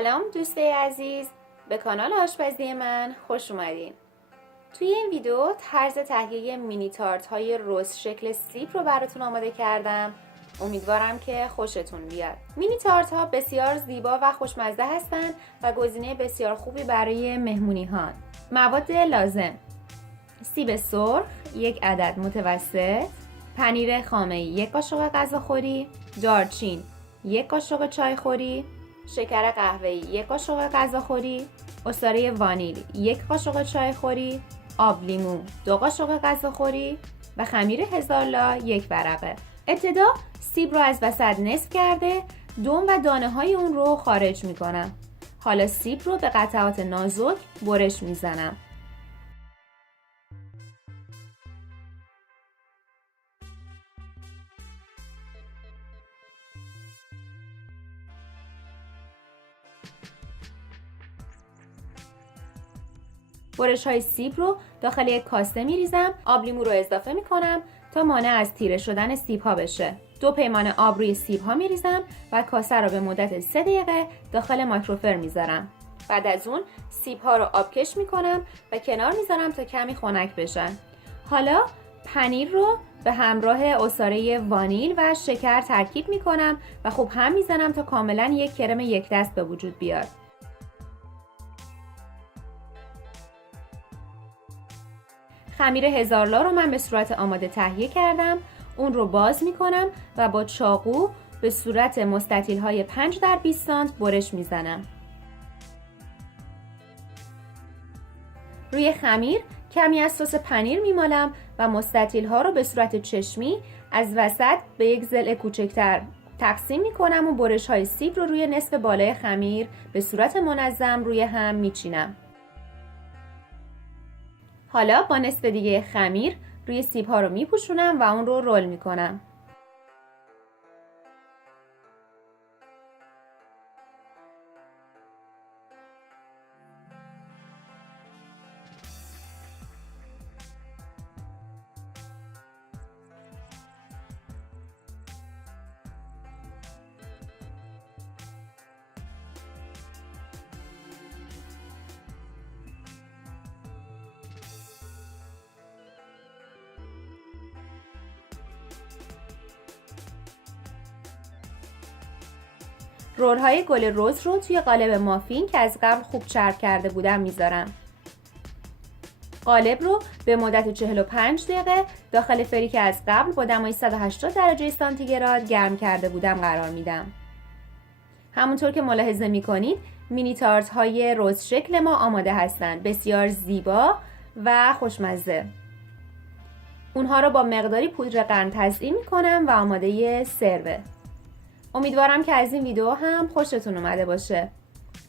سلام دوستای عزیز، به کانال آشپزی من خوش اومدین. توی این ویدیو طرز تهیه مینی تارت های رز شکل سیب رو براتون آماده کردم. امیدوارم که خوشتون بیاد. مینی تارت ها بسیار زیبا و خوشمزه هستند و گزینه بسیار خوبی برای مهمونی ها. مواد لازم: سیب سرخ 1 عدد متوسط، پنیر خامه‌ای 1 قاشق غذاخوری، دارچین 1 قاشق چایخوری، شکر قهوه‌ای 1 قاشق غذاخوری، عصاره وانیل 1 قاشق چایخوری، آب لیمو 2 قاشق غذاخوری و خمیر هزارلا 1 ورقه. ابتدا سیب رو از وسط نصف کرده دم و دانه های اون رو خارج میکنم. حالا سیب رو به قطعات نازک برش میزنم. برش های سیب رو داخل یک کاسه می ریزم. آب لیمو رو اضافه می کنم تا مانع از تیره شدن سیب ها بشه. 2 پیمان آب روی سیب ها می ریزم و کاسه رو به مدت 3 دقیقه داخل مایکروفر می ذارم. بعد از اون سیب ها رو آبکش می کنم و کنار می ذارم تا کمی خنک بشن. حالا پنیر رو به همراه عصاره وانیل و شکر ترکیب می کنم و خوب هم می زنم تا کاملا یک کرم یک دست به وجود بیاد. خمیر هزارلا رو من به صورت آماده تهیه کردم. اون رو باز می کنم و با چاقو به صورت مستطیل های 5 در 20 سانت برش می زنم. روی خمیر کمی از سس پنیر می مالم و مستطیل ها رو به صورت چشمی از وسط به یک ضلع کوچکتر تقسیم می کنم و برش های سیب رو روی نصف بالای خمیر به صورت منظم روی هم می چینم. حالا با نصف دیگه خمیر روی سیب ها رو می پوشونم و اون رو رول می کنم. رول‌های گل رز رو توی قالب مافین که از قبل خوب چرب کرده بودم میذارم. قالب رو به مدت 45 دقیقه داخل فری که از قبل با دمای 180 درجه سانتیگراد گرم کرده بودم قرار میدم. همونطور که ملاحظه میکنید مینی تارت های رز شکل ما آماده هستند. بسیار زیبا و خوشمزه. اونها رو با مقداری پودر قند تزیین میکنم و آماده سروه. امیدوارم که از این ویدیو هم خوشتون اومده باشه.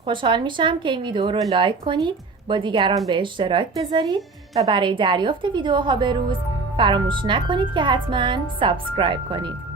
خوشحال میشم که این ویدیو رو لایک کنید، با دیگران به اشتراک بذارید و برای دریافت ویدیوها به روز فراموش نکنید که حتما سابسکرایب کنید.